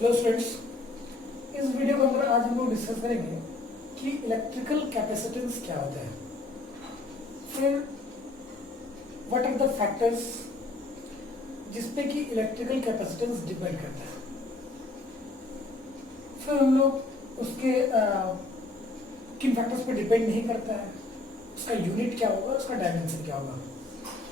Hello students, इस video के अंदर आज हम लोग डिस्कस करेंगे कि इलेक्ट्रिकल कैपेसिटेंस क्या होता है, फिर व्हाट आर द फैक्टर्स जिसपे कि इलेक्ट्रिकल कैपेसिटेंस डिपेंड करता है। फिर हम लोग उसके किन फैक्टर्स पे डिपेंड नहीं करता है, उसका यूनिट क्या होगा, उसका डायमेंशन क्या होगा,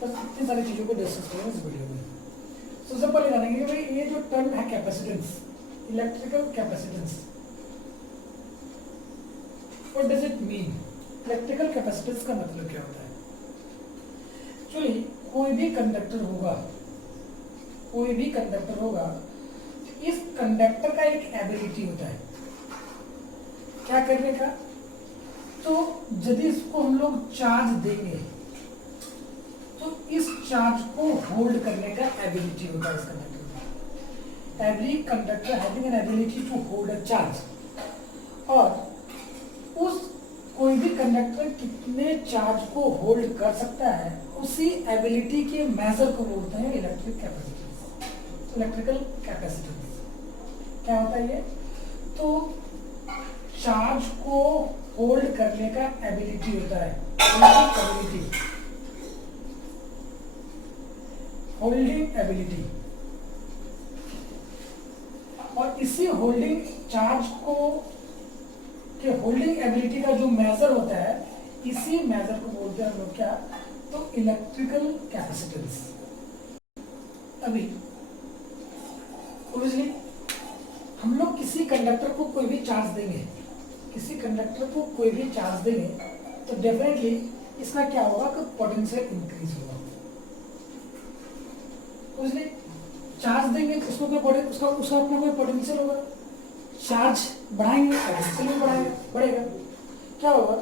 बस इतनी सारी चीज़ों को डिस्कस करेंगे इस वीडियो में। सबसे पहले जानेंगे कि भाई ये जो टर्म है capacitance, electrical capacitance, what does it mean? Electrical capacitance का मतलब क्या होता है? एक्चुअली कोई भी कंडक्टर होगा तो इस कंडक्टर का एक एबिलिटी होता है क्या करने का। तो यदि इसको हम लोग चार्ज देंगे तो इस चार्ज को होल्ड करने का एबिलिटी होता है इस conductor. Every conductor having an ability to hold a charge, और उस कोई भी कंडक्टर कितने चार्ज को होल्ड कर सकता है उसी एबिलिटी के मेजर को बोलते हैं इलेक्ट्रिक कैपेसिटेंस। इलेक्ट्रिकल कैपेसिटेंस क्या होता है ये? तो चार्ज को होल्ड करने का एबिलिटी होता है, होल्डिंग एबिलिटी। और इसी होल्डिंग चार्ज को के होल्डिंग एबिलिटी का जो मेजर होता है, इसी मेजर को बोलते हैं हम लोग क्या? तो इलेक्ट्रिकल कैपेसिटेंस। अभी ओरिजिनली हम लोग किसी कंडक्टर को कोई भी चार्ज देंगे, तो डेफिनेटली इसका क्या होगा कि पोटेंशियल इंक्रीज होगा। ओरिजिनली चार्ज देंगे तो उसका अपना कोई पोटेंशियल होगा, चार्ज बढ़ाएंगे पोटेंशियल भी बढ़ेगा। क्या होगा?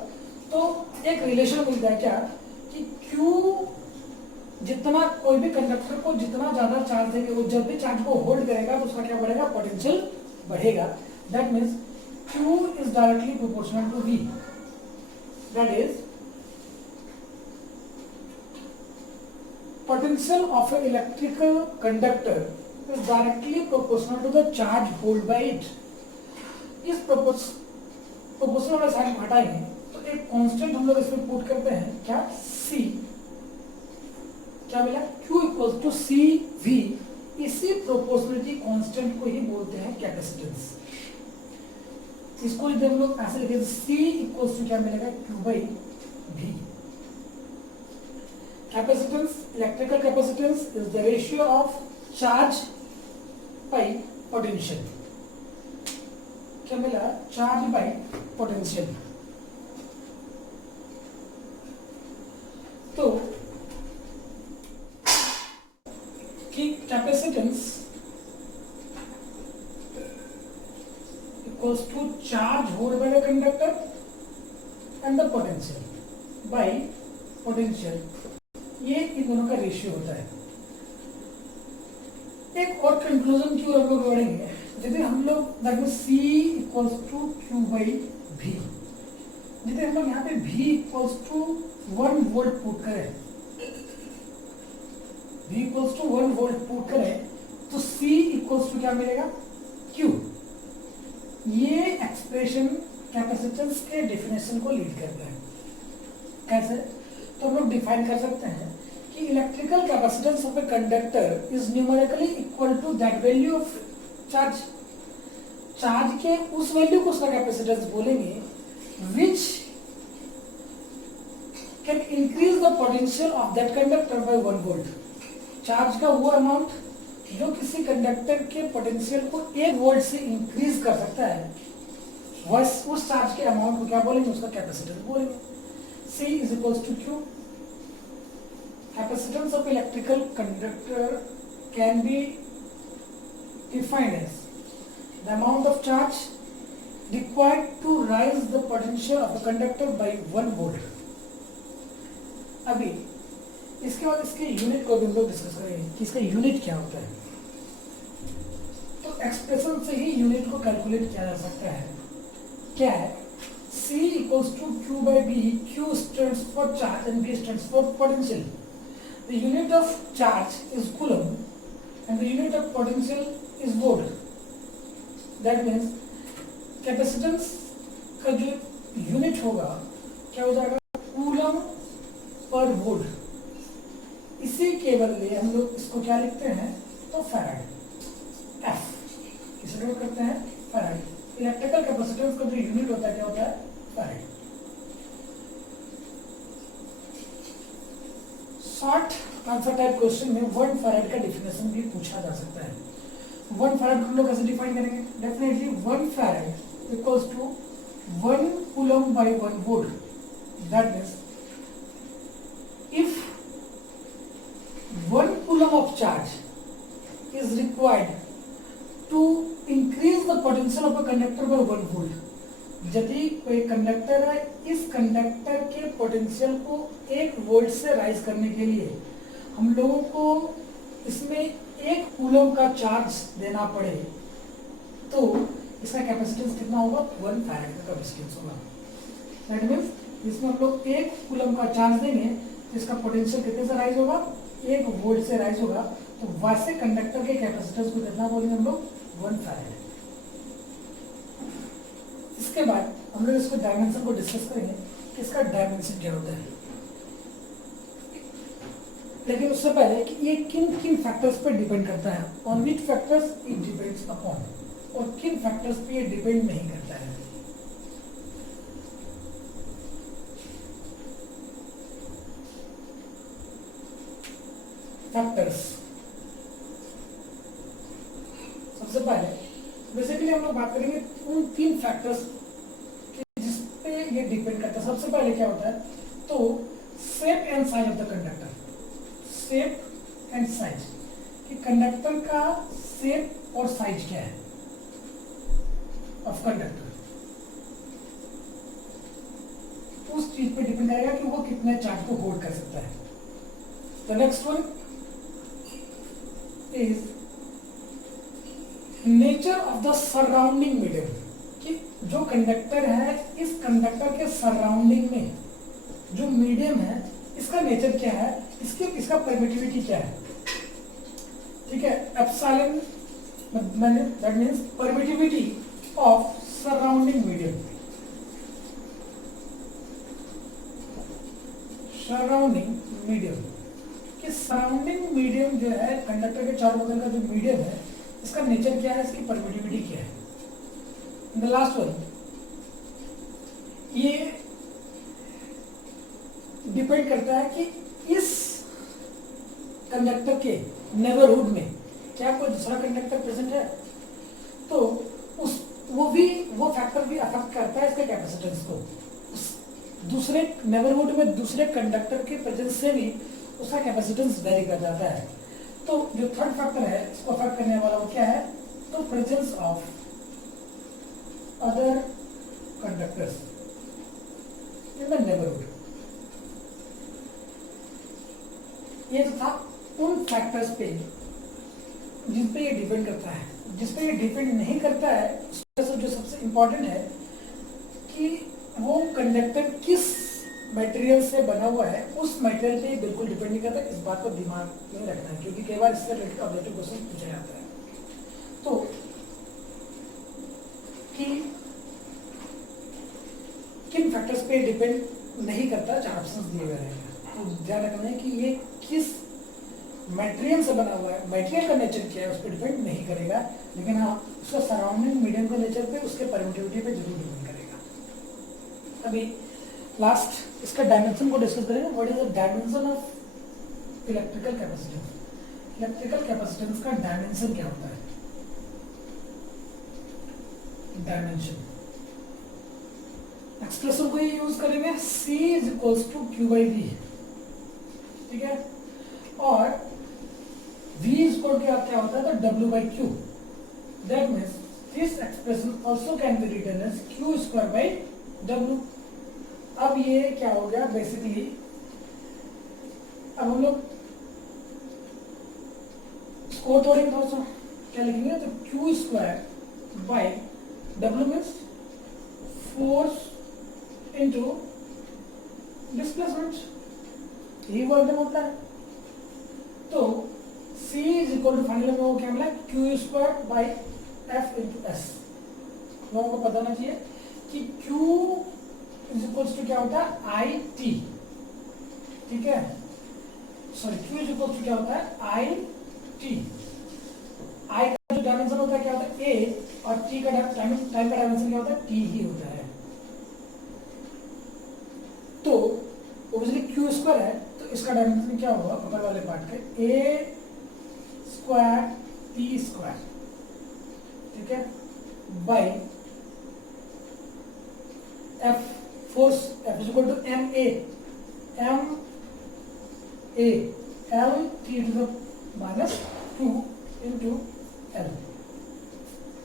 तो एक रिलेशन मिलता है क्या कि Q जितना कोई भी कंडक्टर को जितना ज्यादा चार्ज देंगे, वो जब भी चार्ज को होल्ड करेगा तो उसका क्या बढ़ेगा? पोटेंशियल बढ़ेगा। That means Q is directly proportional to V। That is potential of an electrical conductor is directly proportional to the charge held by it। इस प्रोपोर्शनल वाला साइन हटाएंगे तो एक कांस्टेंट हम लोग इसमें पुट करते हैं क्या? C। क्या मिला? Q equals to CV। इसी प्रोपोर्शनलिटी कांस्टेंट को ही बोलते हैं कैपेसिटेंस। इसको यदि हम लोग ऐसे लिखें C इक्वल्स टू क्या मिलेगा? Q by V। Capacitance, electrical capacitance is the ratio of charge by potential। क्या मिला? Charge by potential। तो कि capacitance equals to charge held by the conductor and the potential by potential, ये इन दोनों का ratio होता है। एक और कंक्लूजन की ओर हम लोग बढ़ेंगे। यदि हम लोग that means C equals to Q by V, यदि हम लोग यहाँ पे V equals to 1 volt put करें, V equals to 1 volt put करें तो C इक्वल्स टू क्या मिलेगा? Q। ये एक्सप्रेशन कैपेसिटेंस के डेफिनेशन को लीड करता है। कैसे? तो हम लोग डिफाइन कर सकते हैं कि electrical capacitance of a conductor is numerically equal to that value of charge. Charge के उस वैल्यू को उसका कैपेसिटेंस बोलेंगे which can increase the potential of that conductor by 1 volt. Charge का वो अमाउंट जो किसी कंडक्टर के पोटेंशियल को 1 वोल्ट से इंक्रीज कर सकता है, बस उस चार्ज के अमाउंट को क्या बोलेंगे? उसका कैपेसिटेंस बोलेंगे। C is equals to Q। Capacitance of electrical conductor can be defined as the amount of charge required to raise the potential of a conductor by 1 volt। अभी इसके बाद इसके यूनिट को भी हम लोग डिस्कस करेंगे कि इसका यूनिट क्या होता है। तो एक्सप्रेशन से ही यूनिट को कैलकुलेट किया जा सकता है। क्या है? C equals to Q by V। Q stands for charge and V stands for potential। The unit of charge is coulomb and the unit of potential is volt। That means capacitance का जो unit होगा क्या हो जाएगा, coulomb per volt. इसी के बदले हम लोग इसको क्या लिखते हैं, तो फैराड, एफ इसे नोट करते हैं फैराड। इलेक्ट्रिकल कैपेसिटेंस का जो यूनिट होता है क्या होता है, farad. Short answer type question में 1 फैराड का डिफिनेशन भी पूछा जा सकता है। 1 फैराड हम लोग कैसे डिफाइन करेंगे, definitely 1 farad equals to 1 coulomb by 1 volt. That means if 1 coulomb of charge is required to increase the potential of a conductor by 1 volt, यदि कोई कंडक्टर है, इस कंडक्टर के पोटेंशियल को 1 वोल्ट से राइज करने के लिए हम लोगों को इसमें 1 कूलम का चार्ज देना पड़े, तो इसका कैपेसिटेंस कितना होगा, 1 फैराड का कैपेसिटेंस होगा। दैट मीन्स इसमें हम लोग 1 कूलम का चार्ज देंगे तो इसका पोटेंशियल कितने से राइज होगा, 1 वोल्ट से राइज होगा। तो वैसे कंडक्टर के कैपेसिटेंस को कितना बोलेंगे हम लोग, 1 फैराड। इसके बाद हम लोग इसको डायमेंशन को डिस्कस करेंगे कि इसका डायमेंशन क्या होता है। लेकिन उससे पहले कि ये किन किन फैक्टर्स पर डिपेंड करता है, on which factors it depends upon, और किन फैक्टर्स पे ये डिपेंड नहीं करता है। फैक्टर्स, सबसे पहले बेसिकली हम लोग बात करेंगे उन 3 फैक्टर्स की जिस पे ये डिपेंड करता है। सबसे पहले क्या होता है, तो shape and size of the conductor. Shape and size, कि कंडक्टर का शेप और साइज क्या है ऑफ कंडक्टर, उस चीज पे डिपेंड करेगा कि वो कितने चार्ज को होल्ड कर सकता है। The next one is nature of the surrounding medium, कि जो कंडक्टर है, इस कंडक्टर के सराउंडिंग में जो मीडियम है इसका नेचर क्या है, इसका परमिटिविटी क्या है। ठीक है, एप्सिलॉन मैंने that means permittivity of surrounding medium. Surrounding medium, कि सराउंडिंग मीडियम जो है कंडक्टर के चारों बगल का जो मीडियम है, इसका नेचर क्या है, इसकी परमिटिविटी क्या है। द लास्ट वन, ये डिपेंड करता है कि इस कंडक्टर के नेबरहुड में क्या कोई दूसरा कंडक्टर प्रेजेंट है, तो उस वो फैक्टर भी अफेक्ट करता है इसके कैपेसिटेंस को। उस दूसरे नेबरहुड में दूसरे कंडक्टर के प्रेजेंस से भी उसका कैपेसिटेंस वेरी कर जाता है। तो जो थर्ड फैक्टर है इसको अफेक्ट करने वाला वो क्या है, तो presence of other conductors in the neighbourhood. ये जो था उन फैक्टर्स पे जिन पे ये डिपेंड करता है। जिस पे ये डिपेंड नहीं करता है उसमें जो सबसे इंपॉर्टेंट है कि वो कंडक्टर किस मटेरियल से बना हुआ है, उस मटेरियल पे बिल्कुल डिपेंड नहीं करता। इस बात को दिमाग में रखना है क्योंकि कई बार इससे रिलेटेड ऑब्जेक्टिव क्वेश्चन पूछा जाता है। तो कि किन फैक्टर्स पे डिपेंड नहीं करता, 4 ऑप्शंस दिए गए हैं। तो ध्यान रखना है कि ये किस मटेरियल से बना हुआ है, मटेरियल का नेचर क्या है उस पर डिपेंड नहीं करेगा, लेकिन हाँ उसका सराउंडिंग मीडियम का नेचर पे, उसके परमिटिविटी पे जरूर डिपेंड करेगा। अभी लास्ट इसका डायमेंशन को डिस्कस करेंगे। What is the dimension of electrical capacitance. Electrical capacitance का डायमेंशन क्या होता है। डायमेंशन एक्सप्रेशन को ही यूज करेंगे, C is equals to Q by V। ठीक है, और V इज इक्वल क्या होता है, तो W by Q। That means this expression also can be written as Q square by W। अब ये क्या हो गया, बेसिकली अब हम लोग स्कोर तोड़ेंगे थोड़ा सा, क्या लिखेंगे, तो Q square by W means force into displacement, यही वर्क होता है। तो C is equal to final में वो क्या मिला, Q square by F into S। लोगों को पता होना चाहिए कि Q इज इक्वल्स टू क्या होता है आई टी, ठीक है, sorry Q is equals to क्या होता है आई टी। आई का जो डायमेंशन होता है क्या होता है ए, और टी का टाइम का डायमेंशन क्या होता है टी ही होता है। तो ओब्वियसली क्यू स्क्वायर है तो इसका डायमेंशन क्या होगा ऊपर वाले पार्ट के ए स्क्वायर टी स्क्वायर, ठीक है, by F force F is equal to M A L T to the minus 2 into L.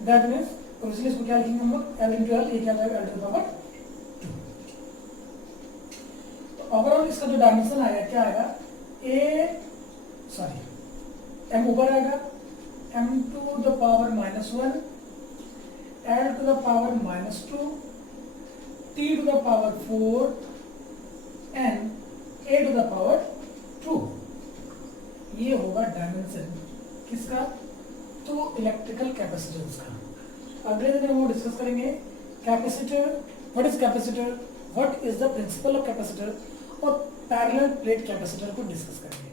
That means obviously इसको क्या लिखेंगे हम लोग एल इंटू एल, ये क्या जाएगा एल टू द पावर 2। तो ओवरऑल इसका जो डायमेंशन आएगा क्या आएगा एम ऊपर आएगा m to the power -1 l to the power -2 t to the power 4 n a to the power 2। ये होगा डायमेंशन किसका, तो इलेक्ट्रिकल कैपेसिटेंस का। अगले दिन हम वो डिस्कस करेंगे capacitor, what is capacitor, what is the principle of capacitor, और पैरेलल प्लेट कैपेसिटर को डिस्कस करेंगे।